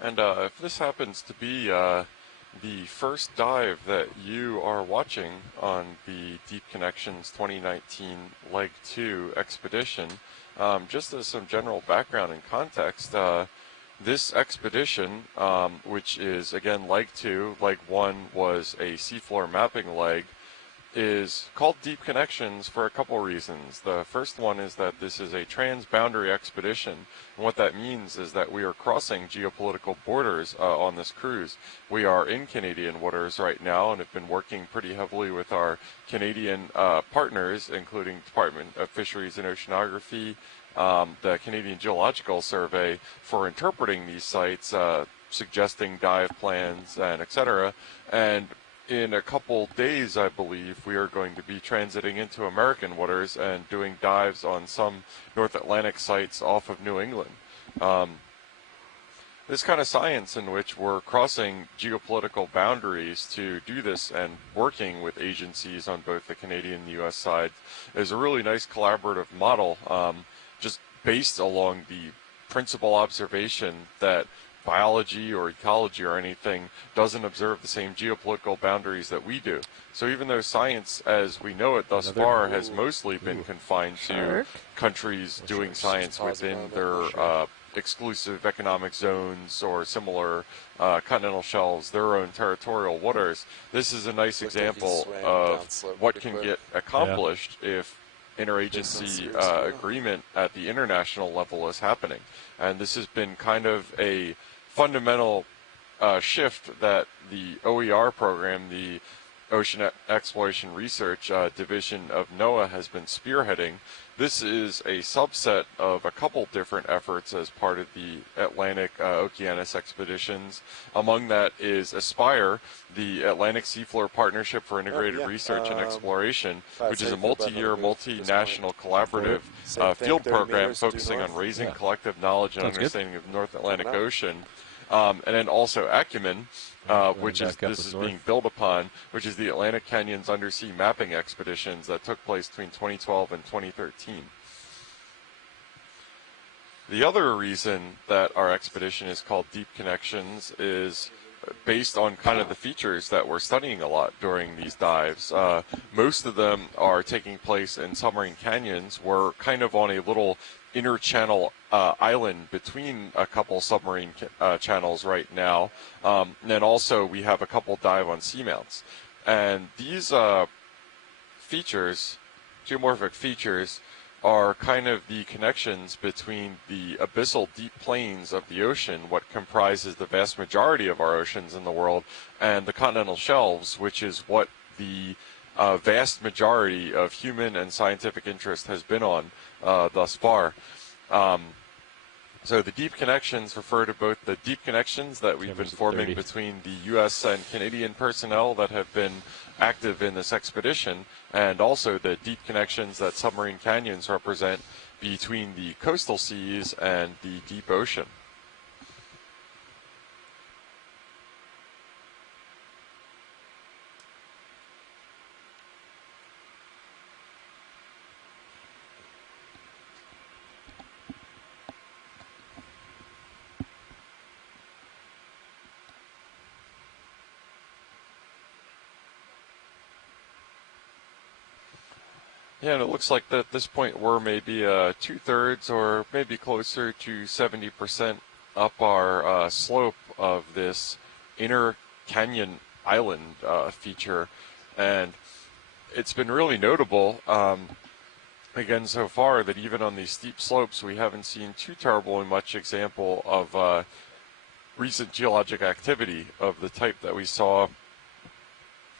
And if this happens to be the first dive that you are watching on the Deep Connections 2019 Leg 2 expedition, just as some general background and context, this expedition, which is again Leg 2, Leg 1 was a seafloor mapping leg, is called Deep Connections for a couple reasons. The first one is that this is a transboundary expedition, and what that means is that we are crossing geopolitical borders on this cruise. We are in Canadian waters right now and have been working pretty heavily with our Canadian partners, including Department of Fisheries and Oceanography, the Canadian Geological Survey, for interpreting these sites, suggesting dive plans, and etc. And in a couple days, I believe, we are going to be transiting into American waters and doing dives on some North Atlantic sites off of New England. This kind of science in which we're crossing geopolitical boundaries to do this and working with agencies on both the Canadian and the U.S. side is a really nice collaborative model, just based along the principal observation that biology or ecology or anything doesn't observe the same geopolitical boundaries that we do. So even though science as we know it thus far has mostly been confined to countries doing science within their exclusive economic zones or similar continental shelves, their own territorial waters, this is a nice example of what can get accomplished if interagency agreement at the international level is happening. And this has been kind of a fundamental shift that the OER program, the Ocean Exploration Research Division of NOAA, has been spearheading. This is a subset of a couple different efforts as part of the Atlantic Okeanos expeditions. Among that is ASPIRE, the Atlantic Seafloor Partnership for Integrated Research and Exploration, which is a multi-year, multinational collaborative field program focusing on raising collective knowledge and understanding of the North Atlantic Ocean. And then also Acumen, which is being built upon, which is the Atlantic Canyons undersea mapping expeditions that took place between 2012 and 2013. The other reason that our expedition is called Deep Connections is based on kind of the features that we're studying a lot during these dives. Most of them are taking place in submarine canyons. We're kind of on a little inter-channel island between a couple submarine channels right now. And then also we have a couple dive on seamounts. And these features, geomorphic features, are kind of the connections between the abyssal deep plains of the ocean, what comprises the vast majority of our oceans in the world, and the continental shelves, which is what the vast majority of human and scientific interest has been on thus far. So the deep connections refer to both the deep connections that we've been forming between the U.S. and Canadian personnel that have been active in this expedition, and also the deep connections that submarine canyons represent between the coastal seas and the deep ocean. Yeah, and it looks like that at this point we're maybe 2/3 or maybe closer to 70% up our slope of this inner canyon island feature, and it's been really notable again so far that even on these steep slopes we haven't seen too terribly much example of recent geologic activity of the type that we saw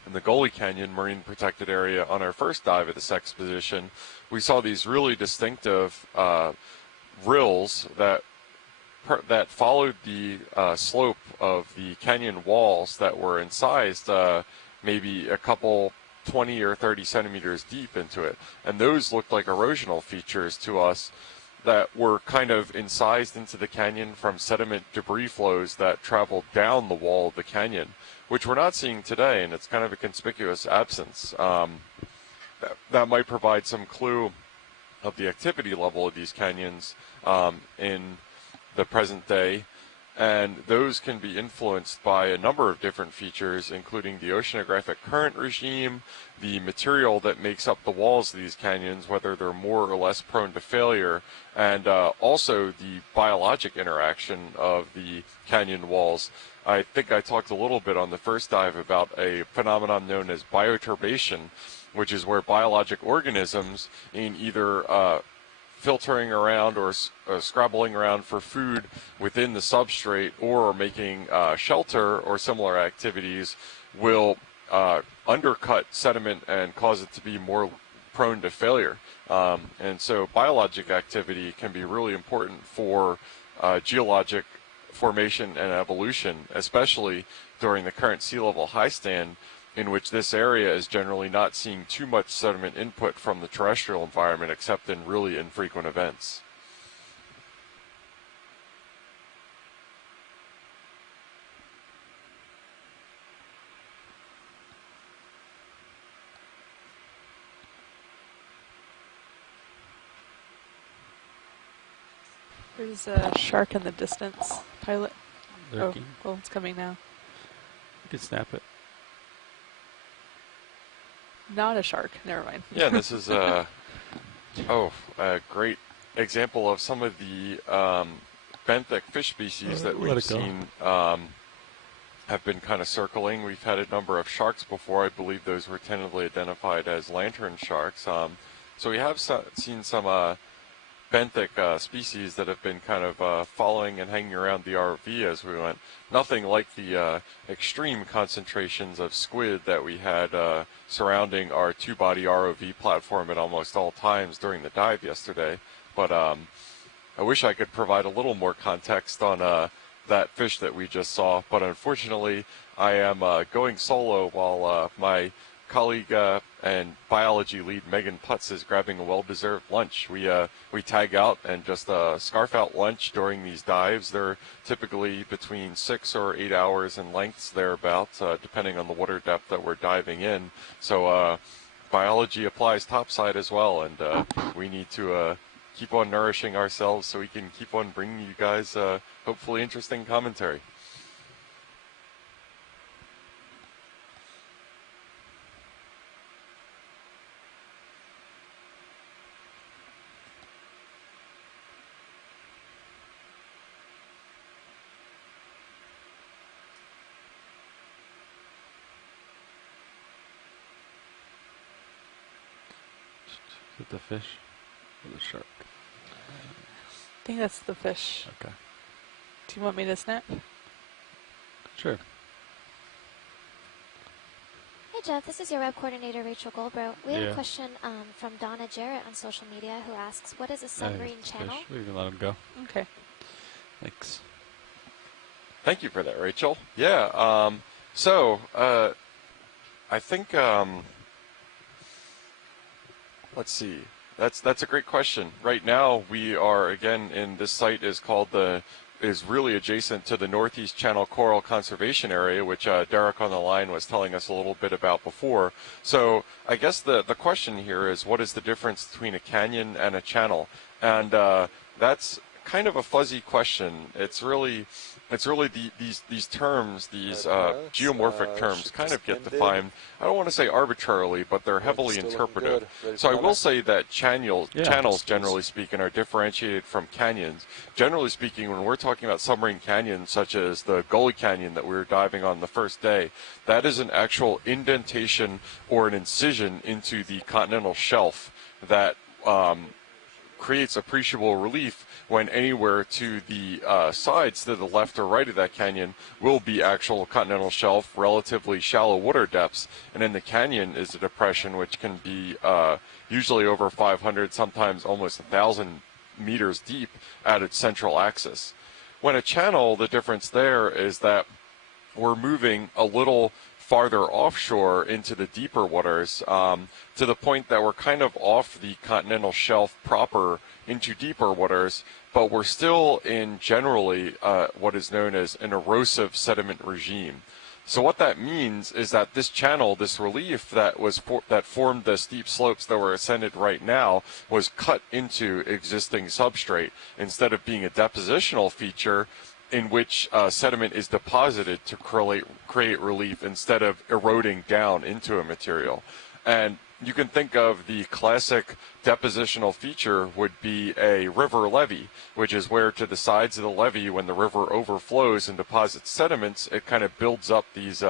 in the Gully Canyon Marine Protected Area on our first dive of this expedition. We saw these really distinctive rills that followed the slope of the canyon walls that were incised maybe a couple 20 or 30 centimeters deep into it. And those looked like erosional features to us that were kind of incised into the canyon from sediment debris flows that traveled down the wall of the canyon, which we're not seeing today, and it's kind of a conspicuous absence. That might provide some clue of the activity level of these canyons in the present day. and those can be influenced by a number of different features, including the oceanographic current regime, the material that makes up the walls of these canyons, whether they're more or less prone to failure, and also the biologic interaction of the canyon walls. I think I talked a little bit on the first dive about a phenomenon known as bioturbation, which is where biologic organisms in either filtering around or scrabbling around for food within the substrate or making shelter or similar activities will undercut sediment and cause it to be more prone to failure. And so biologic activity can be really important for geologic formation and evolution, especially during the current sea level high stand, in which this area is generally not seeing too much sediment input from the terrestrial environment except in really infrequent events. There's a shark in the distance, pilot. Lurking. Oh, it's coming now. You could snap it. Not a shark. Never mind. Yeah, this is a great example of some of the benthic fish species that we've seen have been kind of circling. We've had a number of sharks before. I believe those were tentatively identified as lantern sharks. So we have seen some benthic species that have been kind of following and hanging around the ROV as we went. Nothing like the extreme concentrations of squid that we had surrounding our two-body ROV platform at almost all times during the dive yesterday. But I wish I could provide a little more context on that fish that we just saw. But unfortunately, I am going solo while my colleague and biology lead Megan Putz is grabbing a well-deserved lunch. We tag out and just scarf out lunch during these dives. They're typically between 6 or 8 hours in lengths thereabouts, depending on the water depth that we're diving in. So biology applies topside as well, and we need to keep on nourishing ourselves so we can keep on bringing you guys hopefully interesting commentary. Is it the fish or the shark? I think that's the fish. Okay. Do you want me to snap? Sure. Hey Jeff, this is your web coordinator Rachel Goldbrough. We have Yeah. a question from Donna Jarrett on social media who asks, what is a submarine channel? Fish. We can let him go. Okay. Thanks. Thank you for that, Rachel. Yeah, I think, let's see, that's a great question. Right now, we are, again, in this site is really adjacent to the Northeast Channel Coral Conservation Area, which Derek on the line was telling us a little bit about before. So I guess the question here is, what is the difference between a canyon and a channel? And that's kind of a fuzzy question. It's really these terms, these geomorphic terms kind of get defined, I don't want to say arbitrarily, but they're heavily interpretive. So I will say that channels, generally speaking, are differentiated from canyons. Generally speaking, when we're talking about submarine canyons, such as the Gully Canyon that we were diving on the first day, that is an actual indentation or an incision into the continental shelf that creates appreciable relief, when anywhere to the sides to the left or right of that canyon will be actual continental shelf, relatively shallow water depths. And in the canyon is a depression which can be usually over 500, sometimes almost 1,000 meters deep at its central axis. When a channel, the difference there is that we're moving a little farther offshore into the deeper waters, to the point that we're kind of off the continental shelf proper into deeper waters, but we're still in generally what is known as an erosive sediment regime. So what that means is that this channel, this relief that formed the steep slopes that were ascended right now, was cut into existing substrate. Instead of being a depositional feature, in which sediment is deposited to create relief instead of eroding down into a material. And you can think of the classic depositional feature would be a river levee, which is where to the sides of the levee, when the river overflows and deposits sediments, it kind of builds up these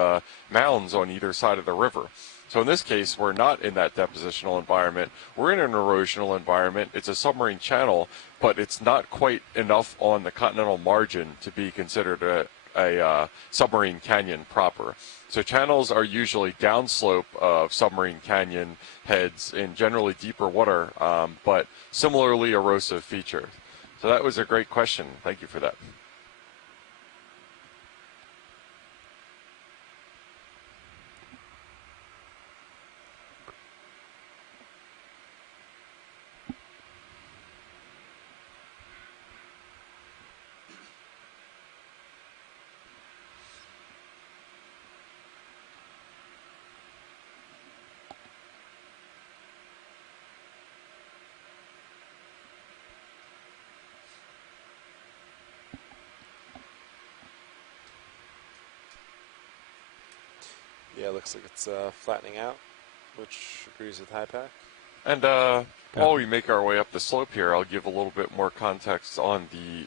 mounds on either side of the river. So in this case, we're not in that depositional environment. We're in an erosional environment. It's a submarine channel, but it's not quite enough on the continental margin to be considered a submarine canyon proper. So channels are usually downslope of submarine canyon heads in generally deeper water, but similarly erosive feature. So that was a great question. Thank you for that. Yeah, it looks like it's flattening out, which agrees with HiPAC. And while we make our way up the slope here, I'll give a little bit more context on the...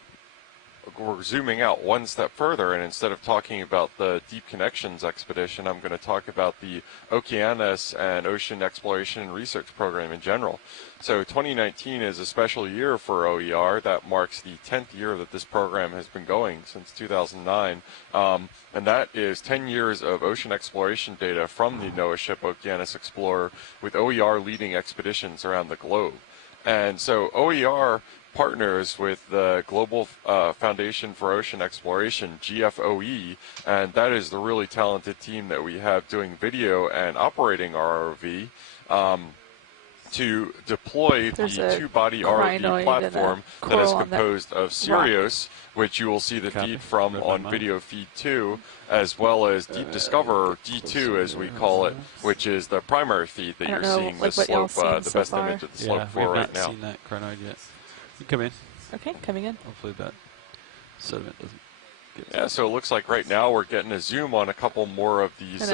We're zooming out one step further, and instead of talking about the Deep Connections expedition, I'm going to talk about the Okeanos and Ocean Exploration and Research Program in general. So 2019 is a special year for OER. That marks the 10th year that this program has been going, since 2009. And that is 10 years of ocean exploration data from the NOAA ship Okeanos Explorer, with OER leading expeditions around the globe. And so OER partners with the Global Foundation for Ocean Exploration, GFOE, and that is the really talented team that we have doing video and operating our ROV to deploy the two-body ROV platform that is composed of Sirius, which you will see the feed from on video feed 2, as well as Deep Discover, D2 as we call it, which is the primary feed that you're seeing the slope, the best image of the slope for right now. Yeah, we've not seen that chronoid yet. You come in. Okay, coming in. Hopefully that sediment doesn't get... Yeah, so it looks like right now we're getting a zoom on a couple more of these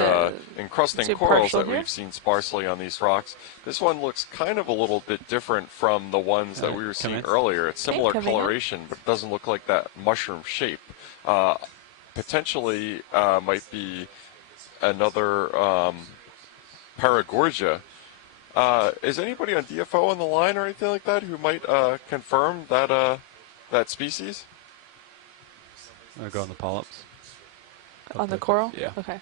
encrusting corals that we've seen sparsely on these rocks. This one looks kind of a little bit different from the ones that we were seeing earlier. It's similar coloration, but it doesn't look like that mushroom shape. Potentially might be another Paragorgia. Is anybody on DFO on the line or anything like that who might confirm that that species? I'll go on the polyps. On the coral? Yeah. Okay.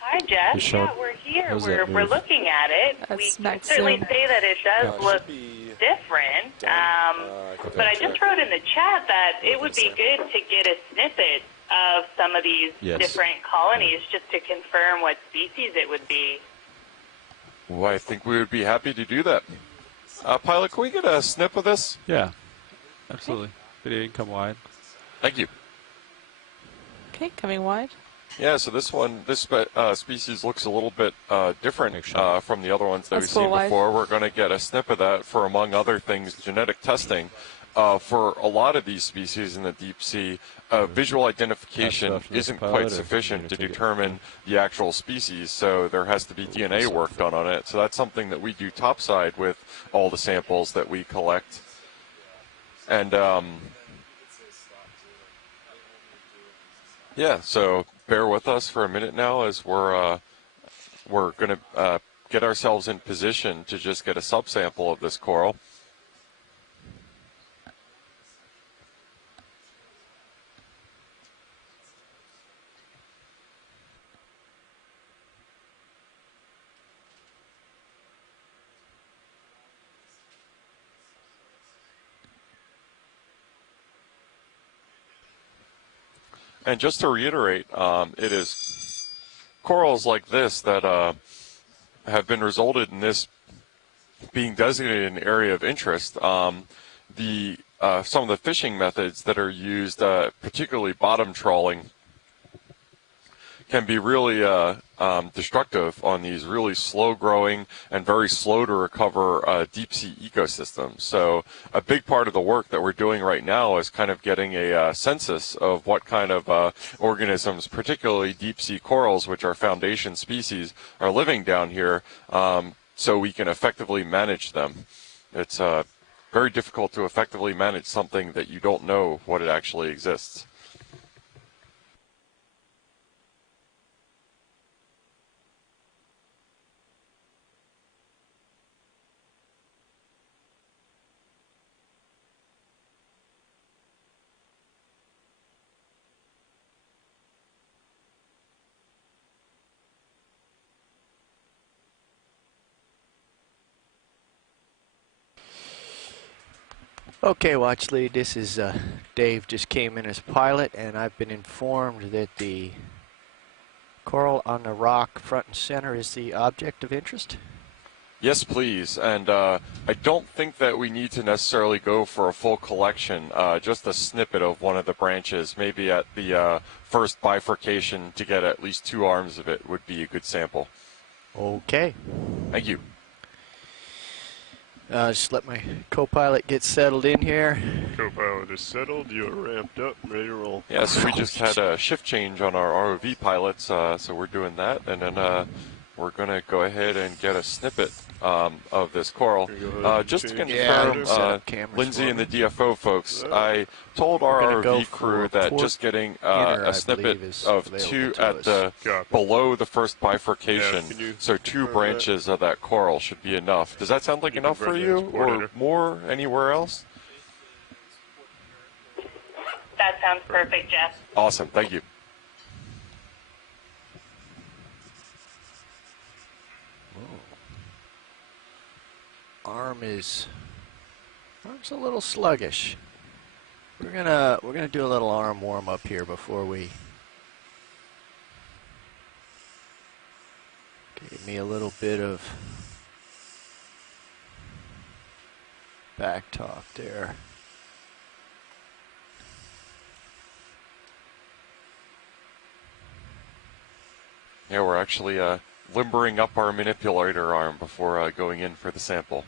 Hi, Jeff. Yeah, we're here. We're looking at it. We can certainly say that it does look different. But I just wrote in the chat that it would be good to get a snippet of some of these different colonies just to confirm what species it would be. Well, I think we would be happy to do that. Pilot, can we get a snip of this? Yeah, absolutely. Video, you can come wide. Thank you. Okay, coming wide. Yeah, so this species looks a little bit different from the other ones that we've seen before. We're going to get a snip of that for, among other things, genetic testing. For a lot of these species in the deep sea, visual identification isn't quite sufficient to determine the actual species, so there has to be DNA work done on it. So that's something that we do topside with all the samples that we collect. And yeah, so bear with us for a minute now as we're going to get ourselves in position to just get a subsample of this coral. And just to reiterate, it is corals like this that have been resulted in this being designated an area of interest. Some of the fishing methods that are used, particularly bottom trawling, can be really destructive on these really slow-growing and very slow to recover deep-sea ecosystems. So a big part of the work that we're doing right now is kind of getting a census of what kind of organisms, particularly deep-sea corals, which are foundation species, are living down here, so we can effectively manage them. It's very difficult to effectively manage something that you don't know what it actually exists. Okay, watch lead, this is Dave, just came in as pilot, and I've been informed that the coral on the rock front and center is the object of interest. Yes, please. And I don't think that we need to necessarily go for a full collection, just a snippet of one of the branches, maybe at the first bifurcation to get at least 2 arms of it would be a good sample. Okay. Thank you. Just let my co-pilot get settled in here. Co-pilot is settled, you're ramped up, ready to roll. Yes, we just had a shift change on our ROV pilots, so we're doing that, and then we're going to go ahead and get a snippet of this coral. Just to confirm, Lindsay and the DFO folks, I told our ROV crew that just getting a snippet of 2 at the below the first bifurcation, so 2 branches of that coral should be enough. Does that sound like enough for you, or more anywhere else? That sounds perfect, Jeff. Awesome, thank you. Arm's a little sluggish. We're gonna do a little arm warm up here before we give me a little bit of back talk there. Yeah, we're actually limbering up our manipulator arm before going in for the sample.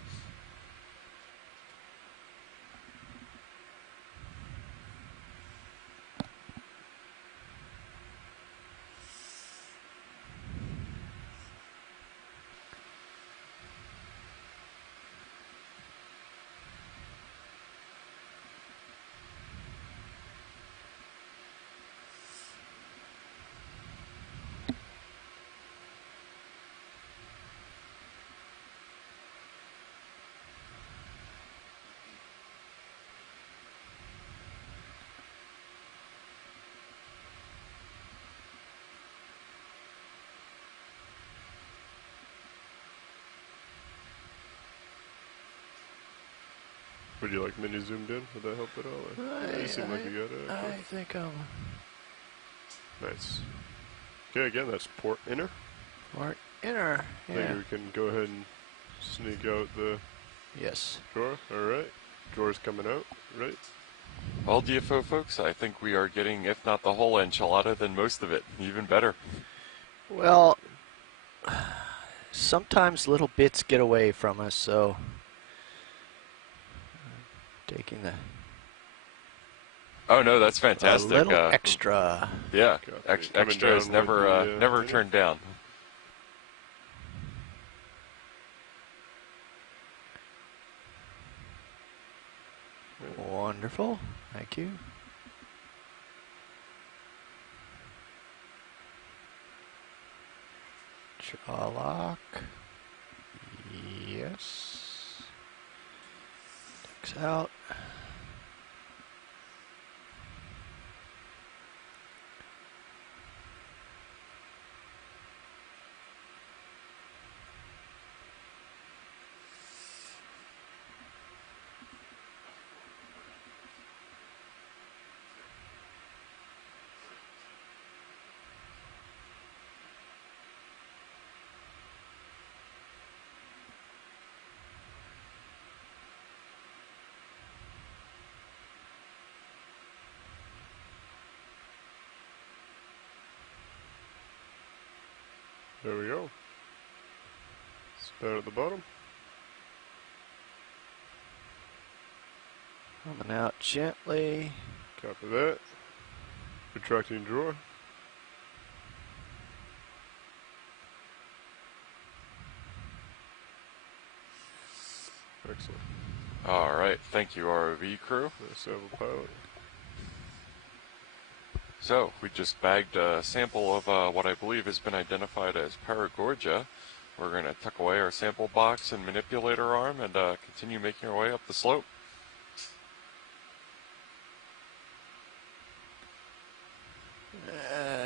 Would you like mini zoomed in? Would that help at all? You seem like you got it. I think I'm... Nice. Okay, again, that's port inner. Port inner, yeah. I think we can go ahead and sneak out the... Yes. Drawer, alright. Drawer's coming out, right? Well, DFO folks, I think we are getting, if not the whole enchilada, then most of it. Even better. Well, sometimes little bits get away from us, so... Taking the... Oh no, that's fantastic. A little extra. Yeah, extra is never never turned down. Wonderful, thank you. Jaw lock. Yes. Takes out. There we go. Spout at the bottom. Coming out gently. Copy that. Retracting drawer. Excellent. All right, thank you, ROV crew. Sample pilot. So we just bagged a sample of what I believe has been identified as Paragorgia. We're going to tuck away our sample box and manipulator arm and continue making our way up the slope.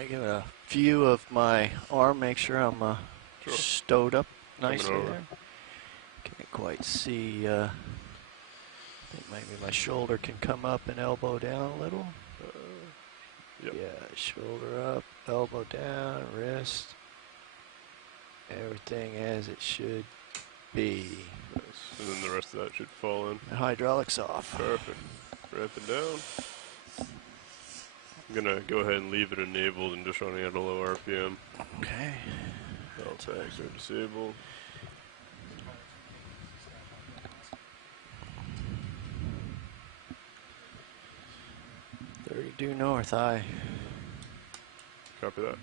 Give a view of my arm, make sure I'm stowed up nicely there. Can't quite see. I think maybe my shoulder can come up and elbow down a little. Yep. Yeah, shoulder up, elbow down, wrist. Everything as it should be. Nice. And then the rest of that should fall in. The hydraulics off. Perfect. Ramp it down. I'm going to go ahead and leave it enabled and just running at a low RPM. Okay. All tags are disabled. Due north, aye. Copy that.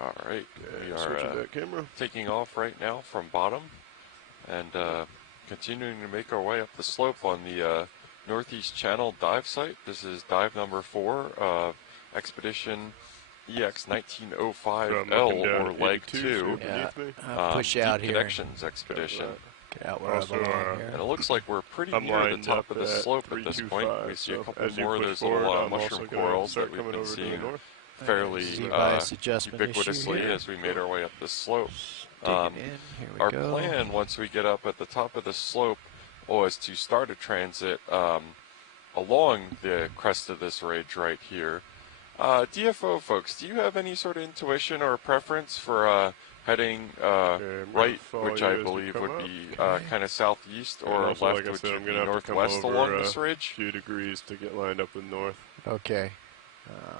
All right, we switching are that camera. taking off right now from bottom and continuing to make our way up the slope on the Northeast Channel dive site. This is dive number 4 of Expedition EX1905L, or Leg 2. Yeah, push out Deep here. Connections Expedition. Get out where I belong here. And it looks like we're pretty near the top of the slope at this point. We see a couple more of those little mushroom corals that we've been seeing fairly ubiquitously as we made our way up this slope. Our plan, once we get up at the top of the slope, was to start a transit along the crest of this ridge right here. DFO folks, do you have any sort of intuition or preference for heading right, which I believe would be kind of southeast, or left, like which would be have northwest along this ridge? A few degrees to get lined up with north. Okay.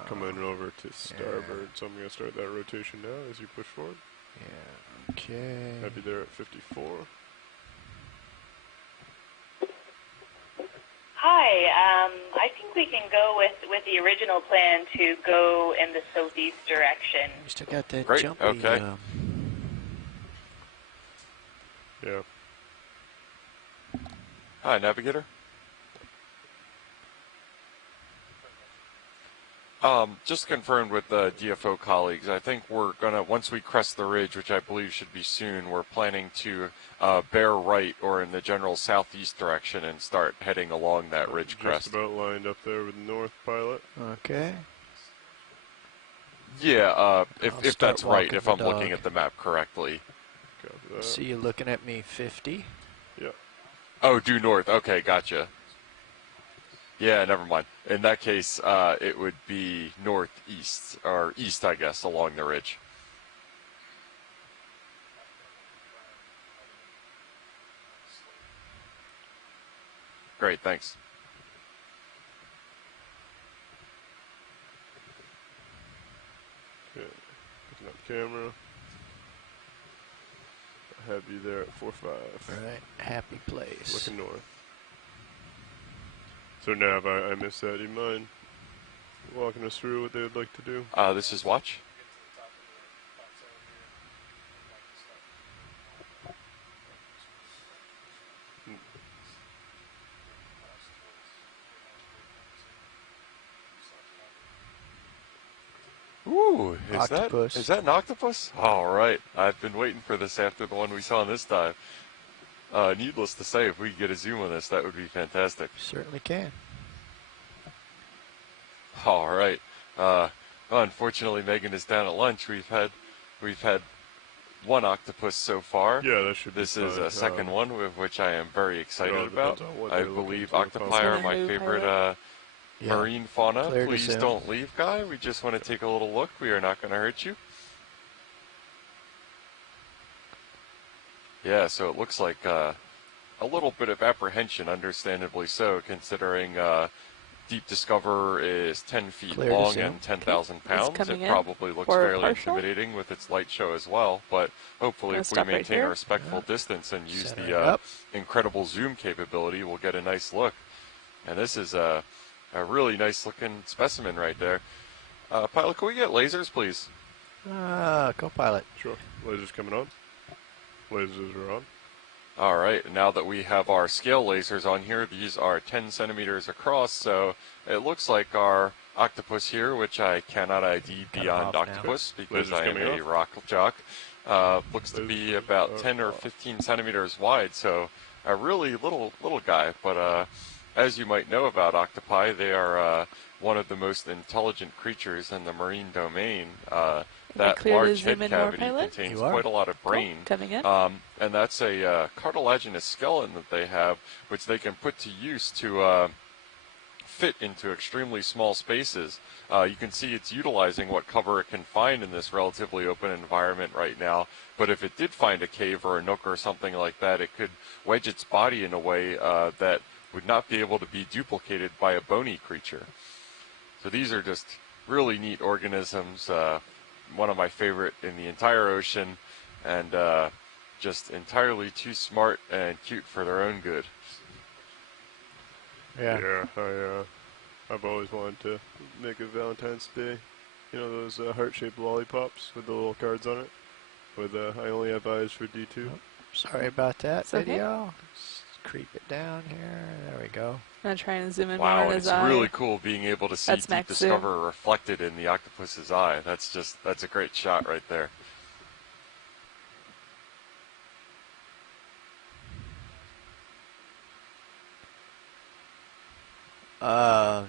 Coming over to starboard, so I'm going to start that rotation now as you push forward. Yeah, okay. I'll be there at 54. Hi, I think we can go with the original plan to go in the southeast direction. You still got that Great, jumpy, okay. Yeah. Hi, navigator. Just confirmed with the DFO colleagues. I think we're gonna, once we crest the ridge, which I believe should be soon, we're planning to bear right or in the general southeast direction and start heading along that ridge crest. Just about lined up there with north, pilot. Okay. Yeah, if that's right, if I'm looking at the map correctly. Copy that. See you looking at me 50. Yeah. Oh, due north. Okay, gotcha. Yeah, never mind. In that case, it would be northeast, or east, I guess, along the ridge. Great, thanks. Okay, picking up camera. I have you there at 4-5. All right, happy place. Looking north. So Nav, I missed that. Do you mind walking us through what they would like to do? This is Watch. Ooh, is that an octopus? All right, I've been waiting for this after the one we saw in this dive. Needless to say, if we could get a zoom on this, that would be fantastic. Certainly can. All right. Unfortunately, Megan is down at lunch. We've had one octopus so far. Yeah, that should be This fine. is a second one, with which I am very excited about. I believe octopi are my favorite marine fauna. Please don't leave, Guy. We just want to take a little look. We are not going to hurt you. Yeah, so it looks like a little bit of apprehension, understandably so, considering Deep Discover is 10 feet Clear to long zoom. and 10,000 pounds. coming It in. probably looks Or fairly partial. intimidating with its light show as well, but hopefully Gonna if we stop right maintain here. a respectful distance and use Center it the up. incredible zoom capability, we'll get a nice look. And this is a really nice looking specimen right there. Pilot, can we get lasers, please? Co-pilot. Sure. Lasers coming on. Lasers are on. All right, now that we have our scale lasers on here, these are 10 centimeters across, so it looks like our octopus here, which I cannot ID beyond octopus because I am a rock jock, looks to be about 10 or 15 centimeters wide, so a really little guy. But as you might know about octopi, they are one of the most intelligent creatures in the marine domain. That large head cavity contains quite a lot of brain, coming in. and that's a cartilaginous skeleton that they have, which they can put to use to fit into extremely small spaces. You can see it's utilizing what cover it can find in this relatively open environment right now, but if it did find a cave or a nook or something like that, it could wedge its body in a way that would not be able to be duplicated by a bony creature. So these are just really neat organisms, one of my favorite in the entire ocean, and just entirely too smart and cute for their own good. Yeah, I've always wanted to make a Valentine's Day, you know, those heart-shaped lollipops with the little cards on it, with I only have eyes for D2. Oh, sorry about that video. Okay. Let's creep it down here. There we go. I'm gonna try and zoom in Wow, more on it's his eye. really cool being able to see That's Deep max Discover zoom. reflected in the octopus's eye. That's a great shot right there.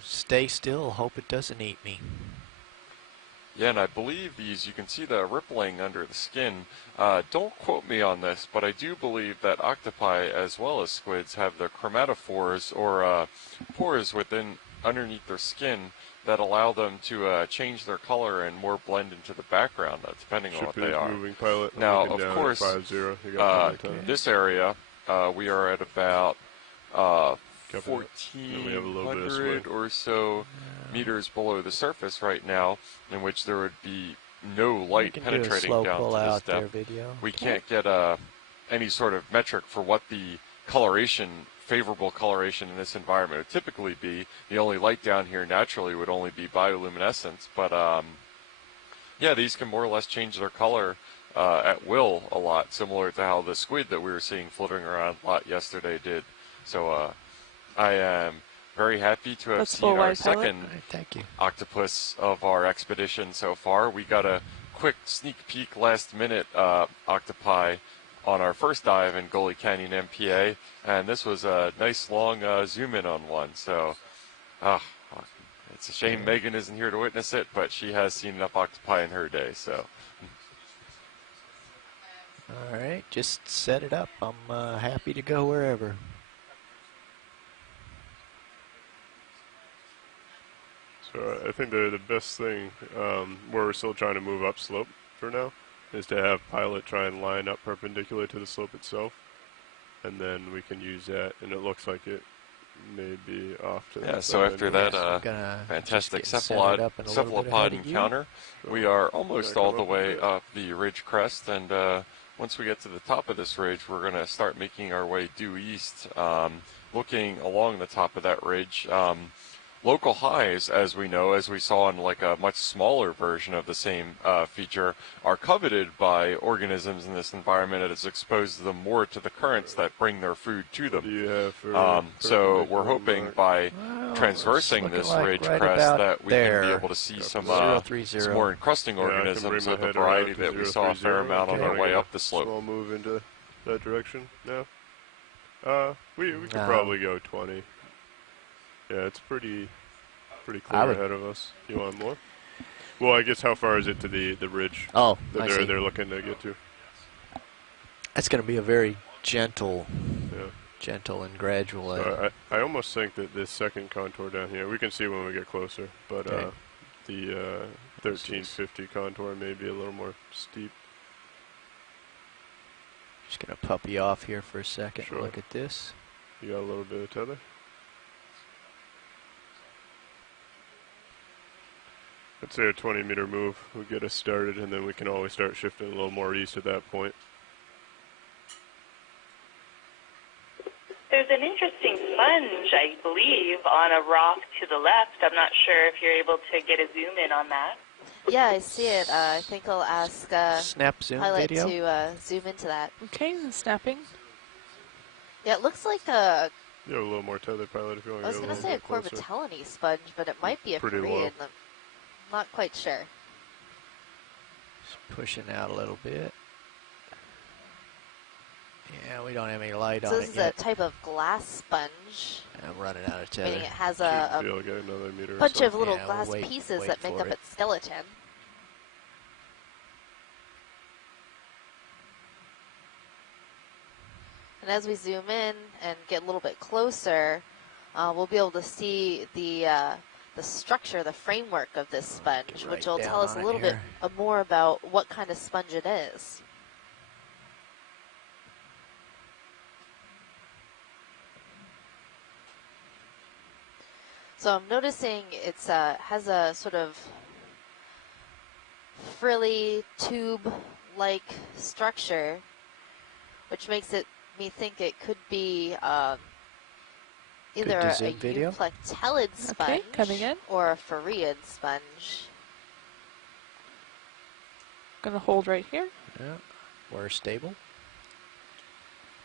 Stay still. Hope it doesn't eat me. Yeah, and I believe these, you can see the rippling under the skin. Don't quote me on this, but I do believe that octopi, as well as squids, have the chromatophores, or pores underneath their skin that allow them to change their color and more blend into the background, depending on what they are. Moving pilot. Now, of course, this area, we are at about 1,400 or so meters below the surface right now, in which there would be no light penetrating down to this depth. We can't get any sort of metric for what the favorable coloration in this environment would typically be. The only light down here naturally would only be bioluminescence, but yeah, these can more or less change their color at will a lot, similar to how the squid that we were seeing floating around a lot yesterday did. So I am very happy to have seen our second octopus of our expedition so far. We got a quick sneak peek last minute octopi on our first dive in Gully Canyon MPA, and this was a nice long zoom in on one. So it's a shame Megan isn't here to witness it, but she has seen enough octopi in her day. So all right, just set it up. I'm happy to go wherever. So I think the best thing, where we're still trying to move upslope for now, is to have pilot try and line up perpendicular to the slope itself, and then we can use that, and it looks like it may be off to the side. So after that fantastic cephalopod encounter, we are almost all the way up the ridge crest, and once we get to the top of this ridge, we're going to start making our way due east, looking along the top of that ridge. Local highs, as we know, as we saw in like a much smaller version of the same feature, are coveted by organisms in this environment and it's exposed them more to the currents that bring their food to them. So we're hoping by transversing this ridge crest that we can be able to see some more encrusting organisms of the variety that we saw a fair amount on our way up the slope. We'll move into that direction now. We could probably go 20. Yeah, it's pretty clear ahead of us. You want more? Well, I guess how far is it to the ridge that they're looking to get to? That's going to be a very gentle and gradual. So I almost think that this second contour down here, we can see when we get closer, but the 1350 contour may be a little more steep. Just going to puppy off here for a second. Look at this. You got a little bit of tether? I'd say a 20-meter move would get us started, and then we can always start shifting a little more east at that point. There's an interesting sponge, I believe, on a rock to the left. I'm not sure if you're able to get a zoom in on that. Yeah, I see it. I think I'll ask Snap zoom Pilot video to zoom into that. Okay, snapping. Yeah, it looks like a... You have a little more tether, Pilot, if you want to I was go going to a say a little bit closer. Corbetellini sponge, but it might be a Pretty Korean. low. I'm not quite sure. Just pushing out a little bit. Yeah, we don't have any light So on this it is yet. a type of glass sponge, I'm running out of tether. meaning it has Should a be able to get another meter or bunch so. of little Yeah, we'll glass wait pieces that make for up it. its skeleton. And as we zoom in and get a little bit closer, we'll be able to see the structure, the framework of this sponge, Get which right will down tell us a on it little bit here. more about what kind of sponge it is. So I'm noticing it's has a sort of frilly tube-like structure, which makes me think it could be either to a zoom video. euplectellid sponge Okay, coming in. or a Phareid sponge. Gonna hold right here. Yeah, we're stable.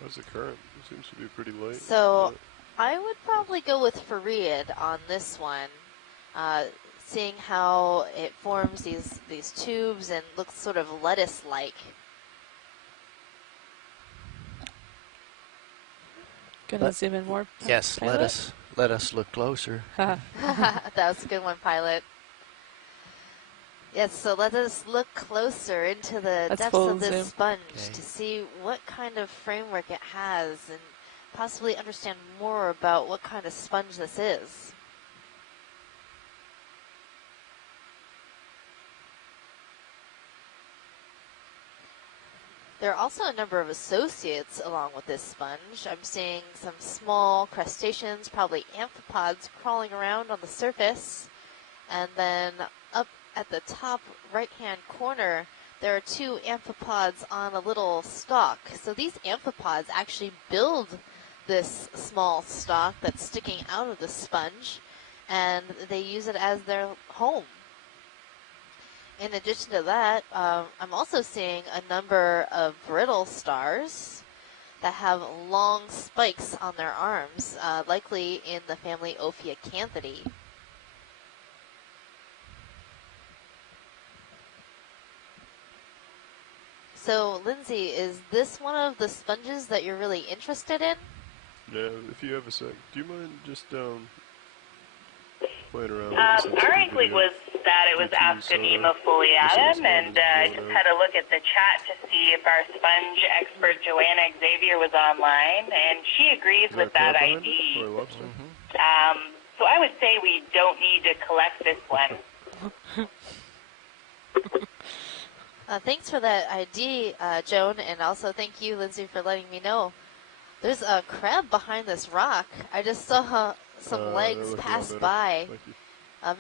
How's the current? It seems to be pretty light. So I would probably go with Phareid on this one, seeing how it forms these tubes and looks sort of lettuce-like. Gonna zoom in more. Yes, Pilot? let us look closer. That was a good one, Pilot. Yes, so let us look closer into the That's depths full of this zoom. sponge Okay. to see what kind of framework it has and possibly understand more about what kind of sponge this is. There are also a number of associates along with this sponge. I'm seeing some small crustaceans, probably amphipods, crawling around on the surface. And then up at the top right-hand corner, there are two amphipods on a little stalk. So these amphipods actually build this small stalk that's sticking out of the sponge, and they use it as their home. In addition to that, I'm also seeing a number of brittle stars that have long spikes on their arms, likely in the family Ophiacanthidae. So, Lindsay, is this one of the sponges that you're really interested in? Yeah, if you have a sec. Do you mind just playing around Our inkling was that it was Asconema foliatum, and just had a look at the chat to see if our sponge expert Joanna Xavier was online, and she agrees with that ID. So I would say we don't need to collect this one. Thanks for that ID, Joan, and also thank you, Lindsay, for letting me know. There's a crab behind this rock. I just saw some legs pass by.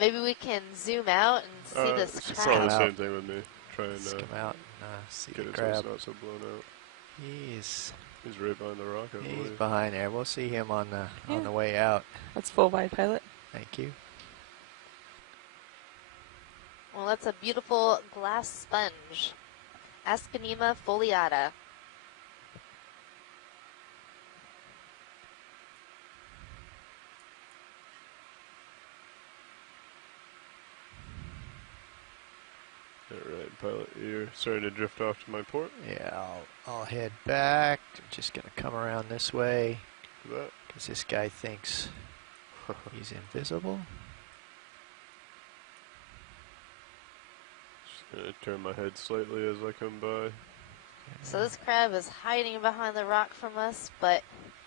Maybe we can zoom out and see this It's crab. probably the same thing with me. Try and Let's come out and see get the it so crab. it's not so blown out. He's right behind the rock, I believe. He's behind there. We'll see him on the way out. That's full wide, Pilot. Thank you. Well, that's a beautiful glass sponge. Asconema foliata. Alright, Pilot, you're starting to drift off to my port. Yeah, I'll head back. I'm just going to come around this way because this guy thinks he's invisible. Just going to turn my head slightly as I come by. So this crab is hiding behind the rock from us, but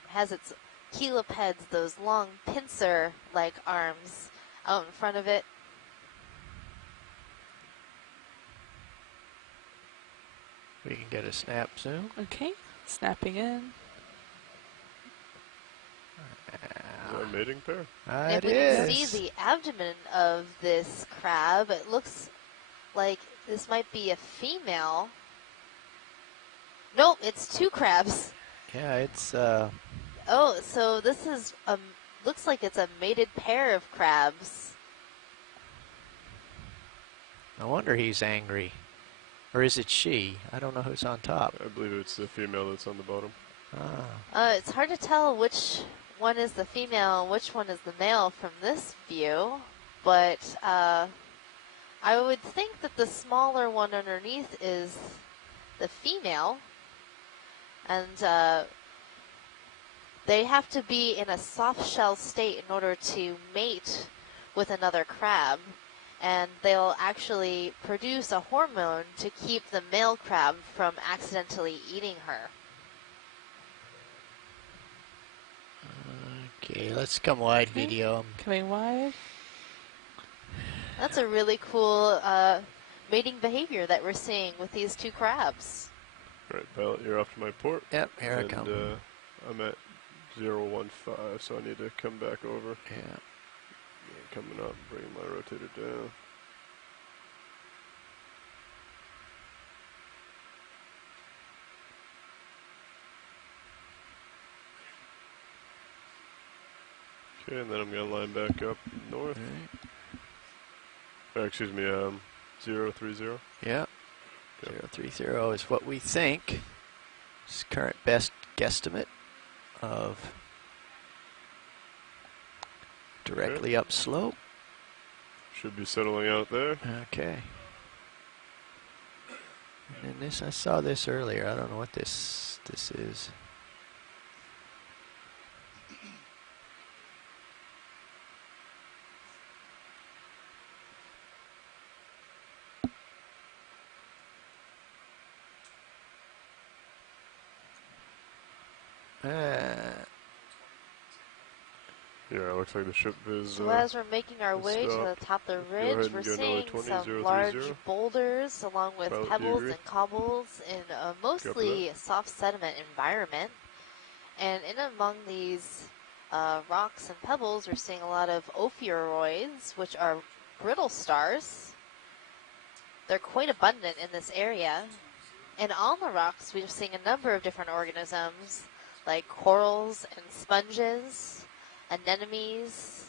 has its helipeds, those long pincer-like arms, out in front of it. We can get a snap zoom. Okay, snapping in. I'm mating pair. If we can see the abdomen of this crab, it looks like this might be a female. Nope, it's two crabs. Yeah, it's Oh, so this is looks like it's a mated pair of crabs. No wonder he's angry. Or is it she? I don't know who's on top. I believe it's the female that's on the bottom. It's hard to tell which one is the female and which one is the male from this view, but I would think that the smaller one underneath is the female, and they have to be in a soft shell state in order to mate with another crab, and they'll actually produce a hormone to keep the male crab from accidentally eating her. Okay, let's come wide video. Coming wide. That's a really cool mating behavior that we're seeing with these two crabs. Right, pilot, you're off to my port. Yep, here I come. I'm at 015, so I need to come back over. Yeah. Coming up, bringing my rotator down. Okay, and then I'm going to line back up north. Excuse me, 030. Yeah. Yep. 030 is what we think. It's current best guesstimate of directly upslope. Should be settling out there. Okay. And this, I saw this earlier. I don't know what this is. Yeah, it looks like the ship is. So as we're making our way to the top of the ridge, we're seeing some large boulders along with pebbles and cobbles in a mostly soft sediment environment. And in among these rocks and pebbles, we're seeing a lot of ophiuroids, which are brittle stars. They're quite abundant in this area. And on the rocks, we're seeing a number of different organisms, like corals and sponges, anemones.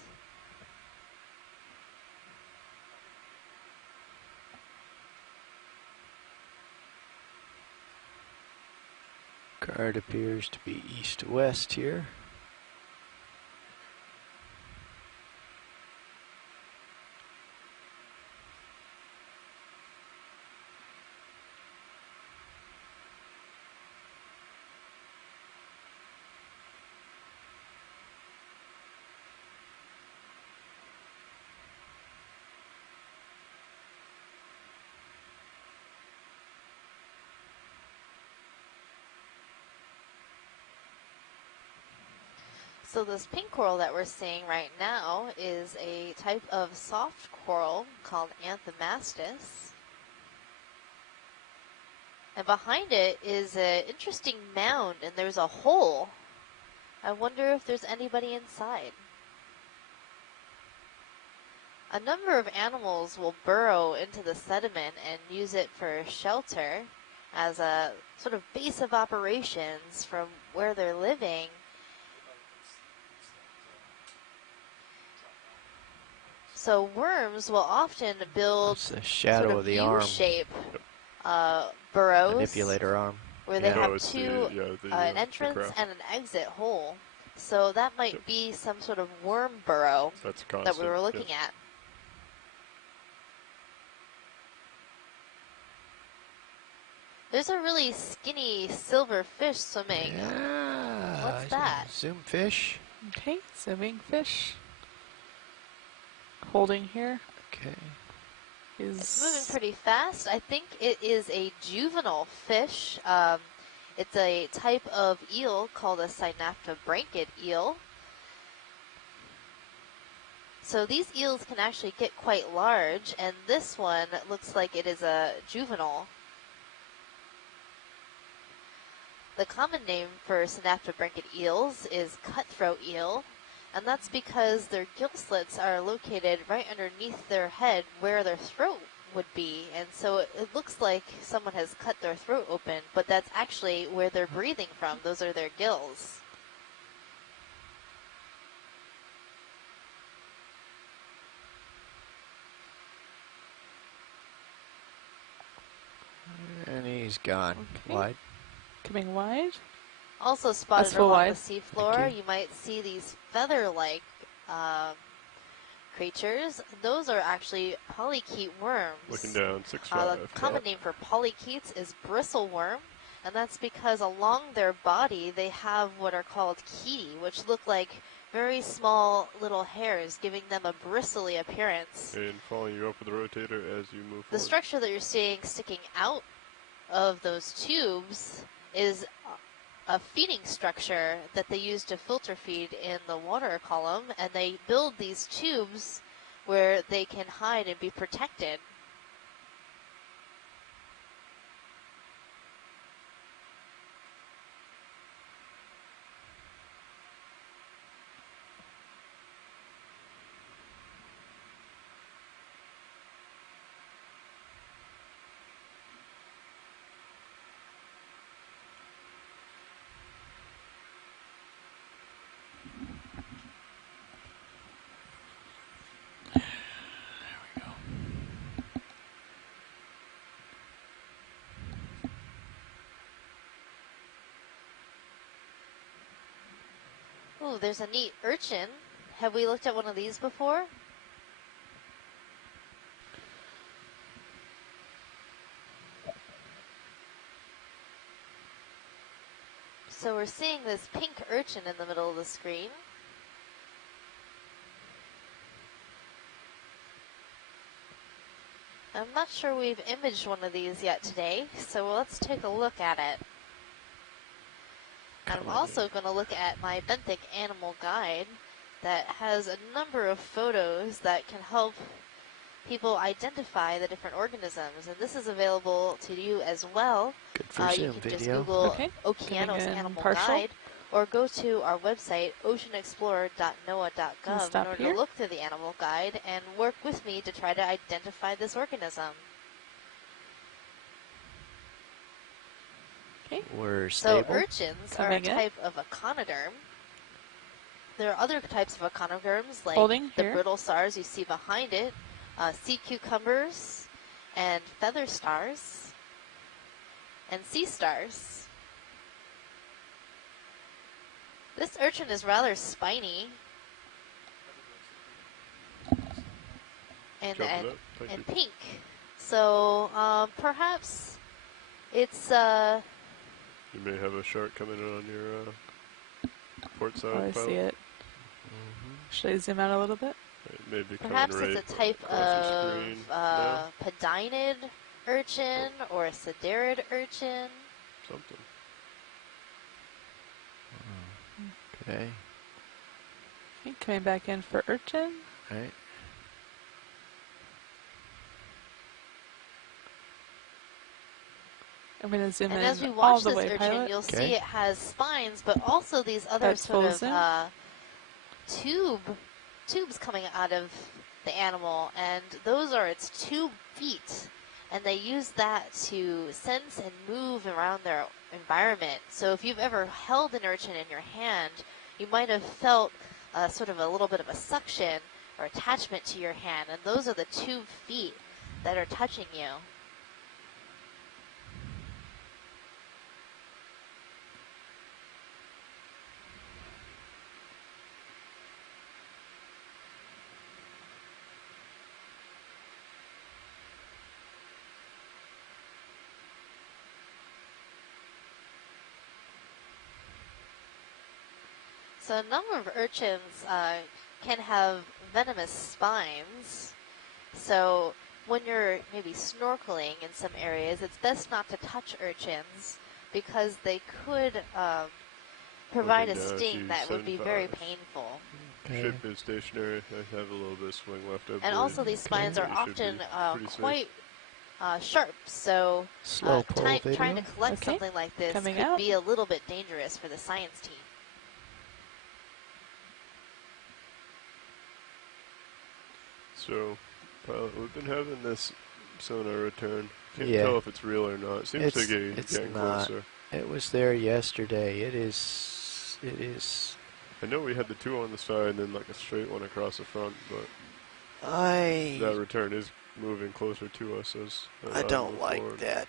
Card appears to be east to west here. So this pink coral that we're seeing right now is a type of soft coral called Anthomastus. And behind it is an interesting mound, and there's a hole. I wonder if there's anybody inside. A number of animals will burrow into the sediment and use it for shelter as a sort of base of operations from where they're living. So worms will often build the shadow sort of of the arm. U-shape burrows. Manipulator arm. Where they have an entrance and an exit hole. So that might be some sort of worm burrow that we were looking at. There's a really skinny silver fish swimming. Yeah. What's that? Zoom fish. Okay, zooming fish. Holding here. Okay. It's moving pretty fast. I think it is a juvenile fish. It's a type of eel called a synaptobranchid eel. So these eels can actually get quite large, and this one looks like it is a juvenile. The common name for synaptobranchid eels is cutthroat eel, And that's because their gill slits are located right underneath their head where their throat would be. And so it looks like someone has cut their throat open, but that's actually where they're breathing from. Those are their gills. And he's gone. Okay. Wide. Coming wide. Also spotted That's full along wide. the seafloor, you might see these feather-like creatures. Those are actually polychaete worms. Looking down, 6'5". The common name for polychaetes is bristleworm, and that's because along their body they have what are called chaetae, which look like very small little hairs, giving them a bristly appearance. And following you up with the rotator as you move The forward. structure that you're seeing sticking out of those tubes is a feeding structure that they use to filter feed in the water column, and they build these tubes where they can hide and be protected. Oh, there's a neat urchin. Have we looked at one of these before? So we're seeing this pink urchin in the middle of the screen. I'm not sure we've imaged one of these yet today, so let's take a look at it. I'm also going to look at my benthic animal guide that has a number of photos that can help people identify the different organisms, and this is available to you as well. Good for You Zoom can video. just Google Okay. Okeanos Giving it Animal partial. Guide, or go to our website oceanexplorer.noaa.gov in order here. to look through the animal guide and work with me to try to identify this organism. Okay. We're So stable. urchins are a Coming in. type of echinoderm. There are other types of echinoderms like Holding the here. brittle stars you see behind it, sea cucumbers, and feather stars, and sea stars. This urchin is rather spiny and Jump it up. Thank you. pink. So perhaps it's You may have a shark coming in on your port side. Oh, I pilot. see it. Should I zoom out a little bit? It may be perhaps coming right it's a type across the of screen now. pedinid urchin or a siderid urchin. Something. Okay. Okay, coming back in for urchin. Right. I'm going to zoom And in as we all watch the this way, urchin, pilot. you'll see Okay. it has spines, but also these other That's sort full of zoom. tubes coming out of the animal, and those are its tube feet, and they use that to sense and move around their environment. So if you've ever held an urchin in your hand, you might have felt sort of a little bit of a suction or attachment to your hand, and those are the tube feet that are touching you. So a number of urchins can have venomous spines. So when you're maybe snorkeling in some areas, it's best not to touch urchins because they could provide a Looking down sting to that would be very 75. painful. Okay. Shape is stationary. I have a little bit of swing left. I And believe. also these spines are You should often be pretty safe. quite sharp, so Slow pull video. trying to collect Okay. something like this Coming could out. be a little bit dangerous for the science team. So, pilot, we've been having this sonar return. Can't Yeah. tell if it's real or not. Seems to be It's getting not. closer. It was there yesterday. It is. I know we had the two on the side and then like a straight one across the front, but that return is moving closer to us as I don't move like forward. that.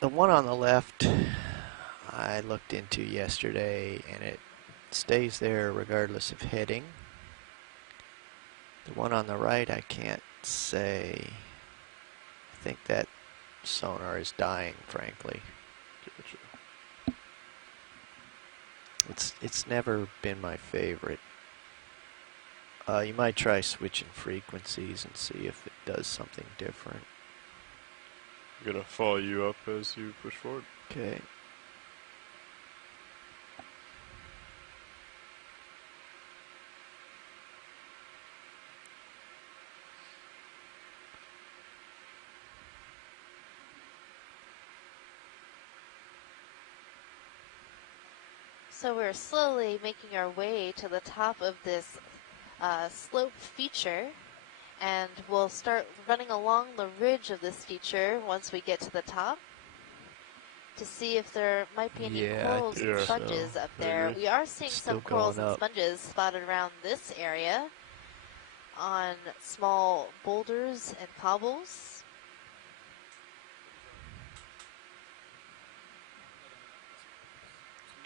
The one on the left, I looked into yesterday, and it stays there regardless of heading. The one on the right, I can't say. I think that sonar is dying, frankly. Gotcha. It's never been my favorite. You might try switching frequencies and see if it does something different. I'm gonna follow you up as you push forward. Okay. So we're slowly making our way to the top of this slope feature, and we'll start running along the ridge of this feature once we get to the top to see if there might be any corals and sponges up there. We are seeing some corals and sponges spotted around this area on small boulders and cobbles.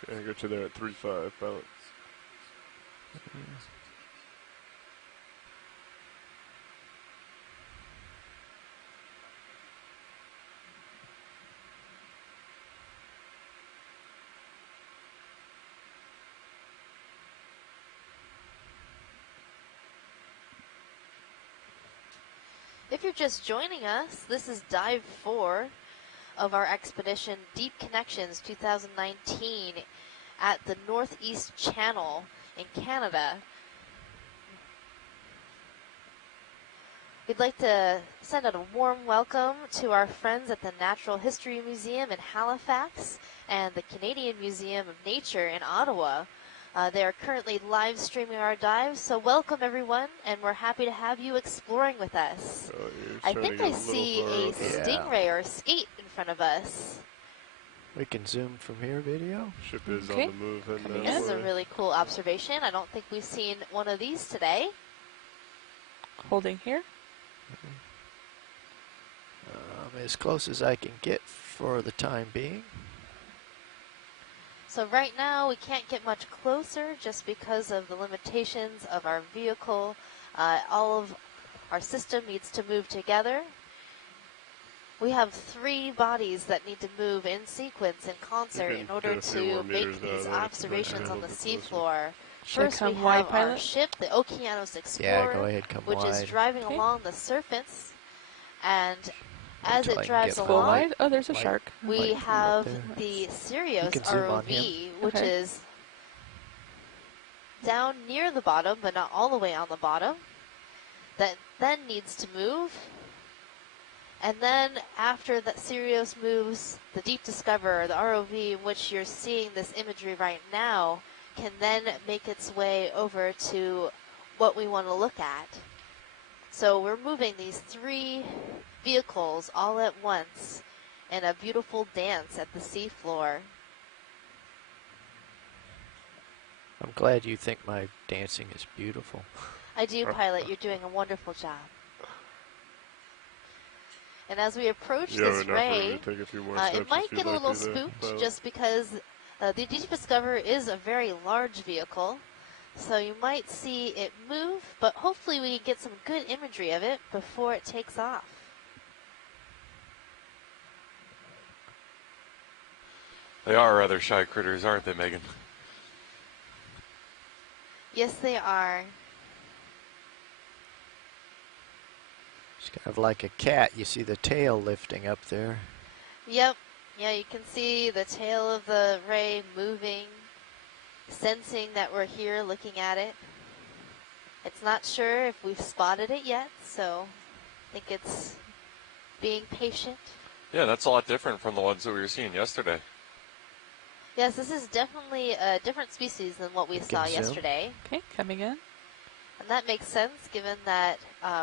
Okay, I got you there at 3.5, pilot. If you're just joining us, this is Dive 4 of our expedition Deep Connections 2019 at the Northeast Channel in Canada. We'd like to send out a warm welcome to our friends at the Natural History Museum in Halifax and the Canadian Museum of Nature in Ottawa. They are currently live streaming our dives, so welcome everyone, and we're happy to have you exploring with us. I think I see a stingray or a skate in front of us. We can zoom from here, video. Ship is on the move. And this is a really cool observation. I don't think we've seen one of these today. Holding here. As close as I can get for the time being. So right now we can't get much closer just because of the limitations of our vehicle. All of our system needs to move together. We have 3 bodies that need to move in sequence, in concert, in order to make these observations on the seafloor. First we have our ship, the Okeanos Explorer, which is driving along the surface, and as it drives along, oh, there's a shark. We have the Sirius ROV, which is down near the bottom, but not all the way on the bottom, that then needs to move. And then after that Sirius moves, the Deep Discoverer, the ROV in which you're seeing this imagery right now, can then make its way over to what we want to look at. So we're moving these 3 vehicles all at once in a beautiful dance at the seafloor. I'm glad you think my dancing is beautiful. I do, pilot. You're doing a wonderful job. And as we approach this ray, it might get a little spooked just because the Deep Discoverer is a very large vehicle. So you might see it move, but hopefully we can get some good imagery of it before it takes off. They are rather shy critters, aren't they, Megan? Yes, they are. It's kind of like a cat. You see the tail lifting up there. Yep. Yeah, you can see the tail of the ray moving, sensing that we're here looking at it. It's not sure if we've spotted it yet, so I think it's being patient. Yeah, that's a lot different from the ones that we were seeing yesterday. Yes, this is definitely a different species than what we saw yesterday. Okay, coming in. And that makes sense given that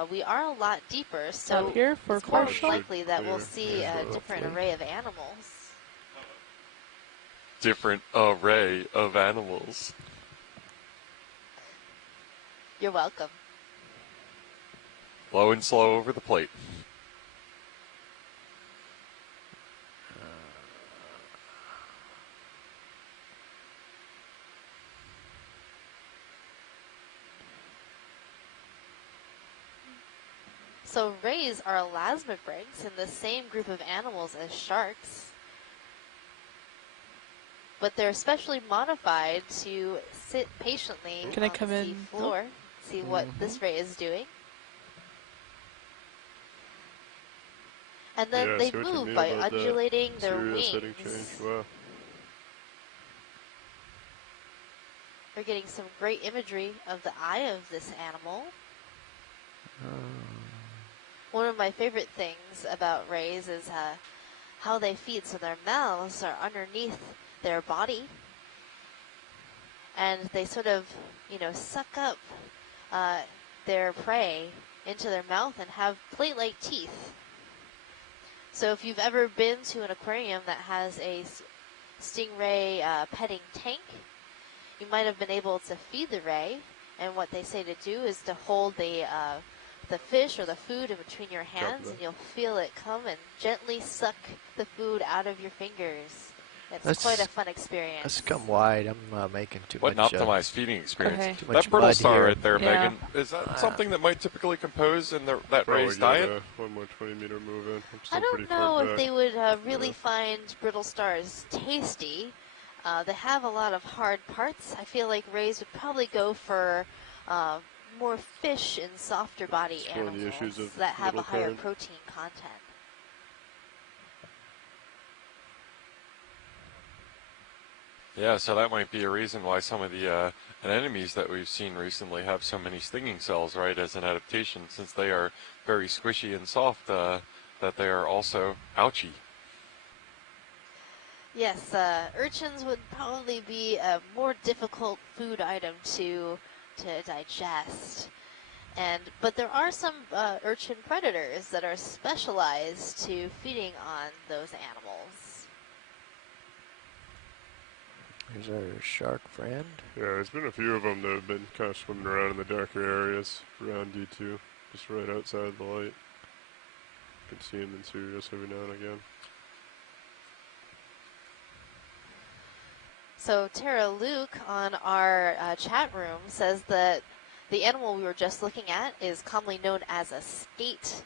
we are a lot deeper, so Up here for it's more partial. likely that we'll see a different array of animals. Different array of animals. You're welcome. Low and slow over the plate. So rays are elasmobranchs in the same group of animals as sharks, but they're specially modified to sit patiently Can on I come the in? seafloor, see what this ray is doing. And then Yeah, they see what you move mean by about that. undulating their Serious heading wings. change. Wow. We're getting some great imagery of the eye of this animal. One of my favorite things about rays is how they feed. So their mouths are underneath their body, and they sort of, suck up their prey into their mouth and have plate-like teeth. So if you've ever been to an aquarium that has a stingray petting tank, you might have been able to feed the ray, and what they say to do is to hold the fish or the food in between your hands, and you'll feel it come and gently suck the food out of your fingers. It's quite a fun experience. Let's come wide. I'm making too What much. What an optimized feeding experience. Okay. That brittle star here. right there, Yeah. Megan, is that something that might typically compose in that ray's diet? One more 20-meter move in. I'm still I don't pretty know far if back. they would really find brittle stars tasty. They have a lot of hard parts. I feel like rays would probably go for more fish and softer body Exploring the issues animals of that have a middle higher current. protein content. Yeah, so that might be a reason why some of the anemones that we've seen recently have so many stinging cells, right, as an adaptation, since they are very squishy and soft, that they are also ouchy. Yes, urchins would probably be a more difficult food item to digest. But there are some urchin predators that are specialized to feeding on those animals. Here's our shark friend. Yeah, there's been a few of them that have been kind of swimming around in the darker areas around D2, just right outside of the light. You can see them in Sirius every now and again. So Tara Luke on our chat room says that the animal we were just looking at is commonly known as a skate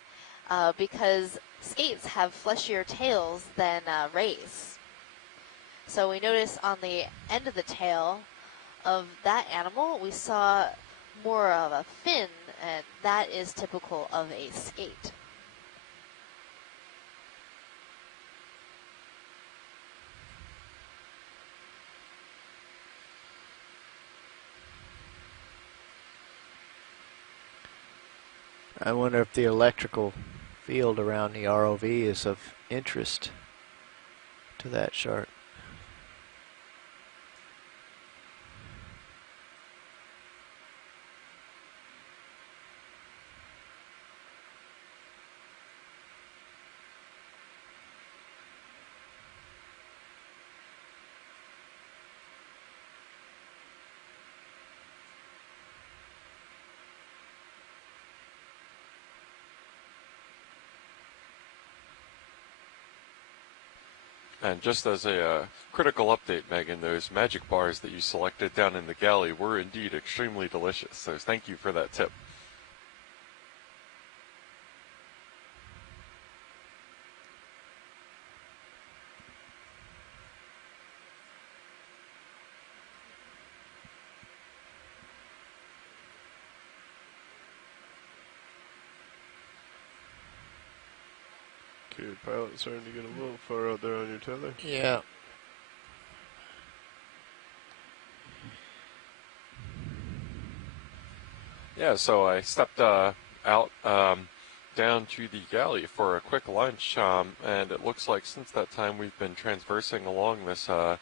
because skates have fleshier tails than rays. So we notice on the end of the tail of that animal, we saw more of a fin, and that is typical of a skate. I wonder if the electrical field around the ROV is of interest to that shark. And just as a critical update, Megan, those magic bars that you selected down in the galley were indeed extremely delicious. So thank you for that tip. Okay, pilot's starting to get a little far out there on your tether. Yeah. Yeah, so I stepped out down to the galley for a quick lunch, and it looks like since that time we've been transversing along this the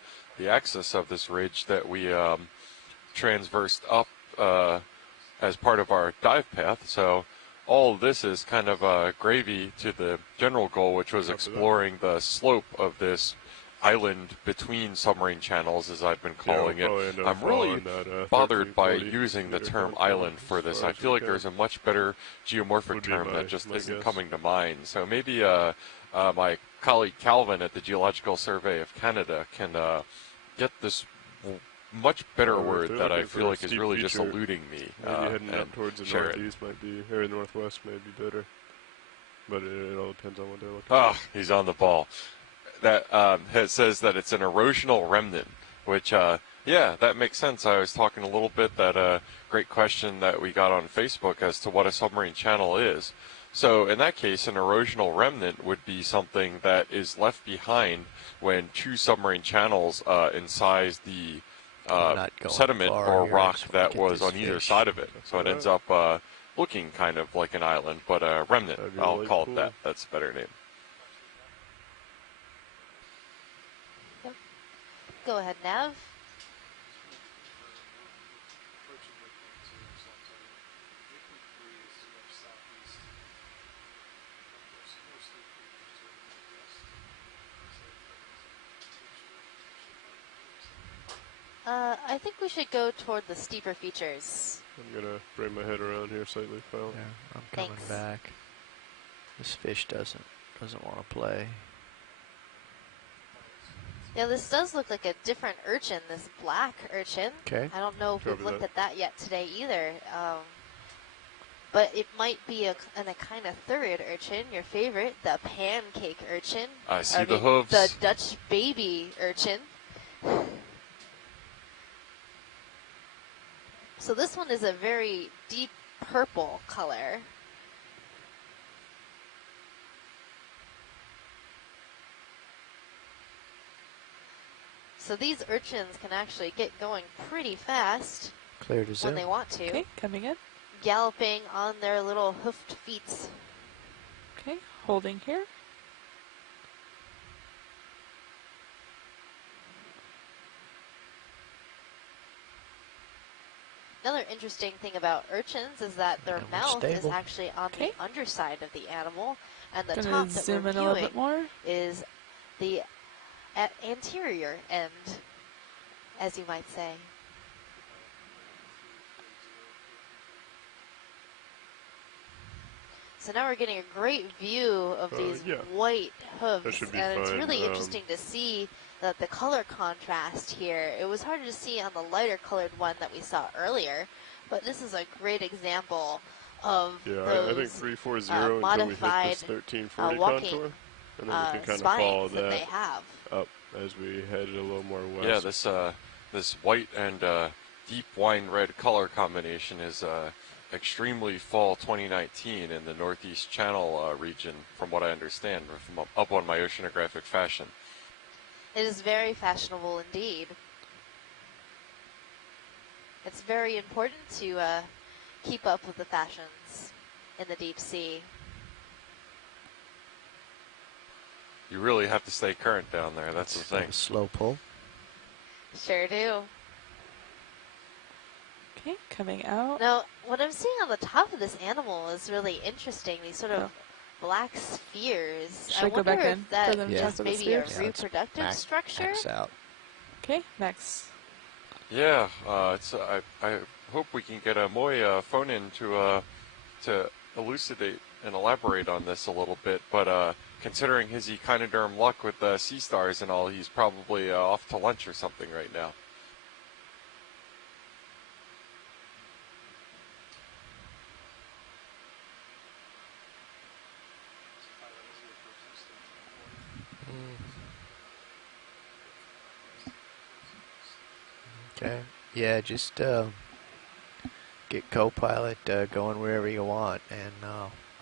axis of this ridge that we transversed up as part of our dive path. So all of this is kind of gravy to the general goal, which was exploring the slope of this island between submarine channels, as I've been calling it. I'm really bothered by using the term island for this. I feel like there's a much better geomorphic term that just isn't coming to mind. So maybe my colleague Calvin at the Geological Survey of Canada can get this much better word that I feel like is really just eluding me. Maybe heading up towards the northeast might be, or northwest might be better. But it all depends on what they're looking for. He's on the ball. That says that it's an erosional remnant, which, yeah, that makes sense. I was talking a little bit, that great question that we got on Facebook as to what a submarine channel is. So in that case, an erosional remnant would be something that is left behind when two submarine channels incise the sediment or rock that was on either side of it. So it ends up looking kind of like an island, but a remnant. I'll call it that. That's a better name. Go ahead, Nav. I think we should go toward the steeper features. I'm gonna bring my head around here slightly, Kyle. Yeah, I'm coming back. This fish doesn't want to play. Yeah, this does look like a different urchin, this black urchin. Okay. I don't know if we've looked at that yet today either. But it might be a kind of third urchin, your favorite, the pancake urchin. I see the hooves. The Dutch baby urchin. So this one is a very deep purple color. So these urchins can actually get going pretty fast when they want to. Okay, coming in. Galloping on their little hoofed feet. Okay, holding here. Another interesting thing about urchins is that their mouth is actually on the underside of the animal, and the top that we're viewing is the anterior end, as you might say. So now we're getting a great view of these white hooves, and it's really interesting to see that the color contrast here. It was harder to see on the lighter colored one that we saw earlier, but this is a great example of those I think 340 modified until we hit this 1340 walking contour, and then we can kind of follow that they have up as we head a little more west. Yeah, this white and deep wine red color combination is extremely fall 2019 in the Northeast Channel region, from what I understand, from up on my oceanographic fashion. It is very fashionable indeed. It's very important to keep up with the fashions in the deep sea. You really have to stay current down there. That's the thing. Slow pull. Sure do. Okay, coming out. Now, what I'm seeing on the top of this animal is really interesting. These sort of black spheres. Should I go back in? That just maybe a reproductive structure? Max out. Okay, Max. Yeah, I hope we can get a Moy phone in to elucidate and elaborate on this a little bit. But considering his echinoderm luck with sea stars and all, he's probably off to lunch or something right now. Okay. Yeah, just get co-pilot going wherever you want, and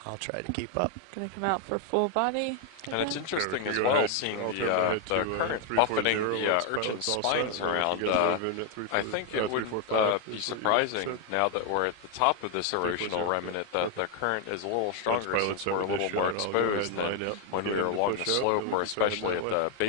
I'll try to keep up. Gonna come out for full body. And it's interesting as well seeing the current buffeting the urchin spines around. I think it wouldn't be surprising now that we're at the top of this erosional remnant that the current is a little stronger since we're a little more exposed than when we were along the slope, or especially at the base.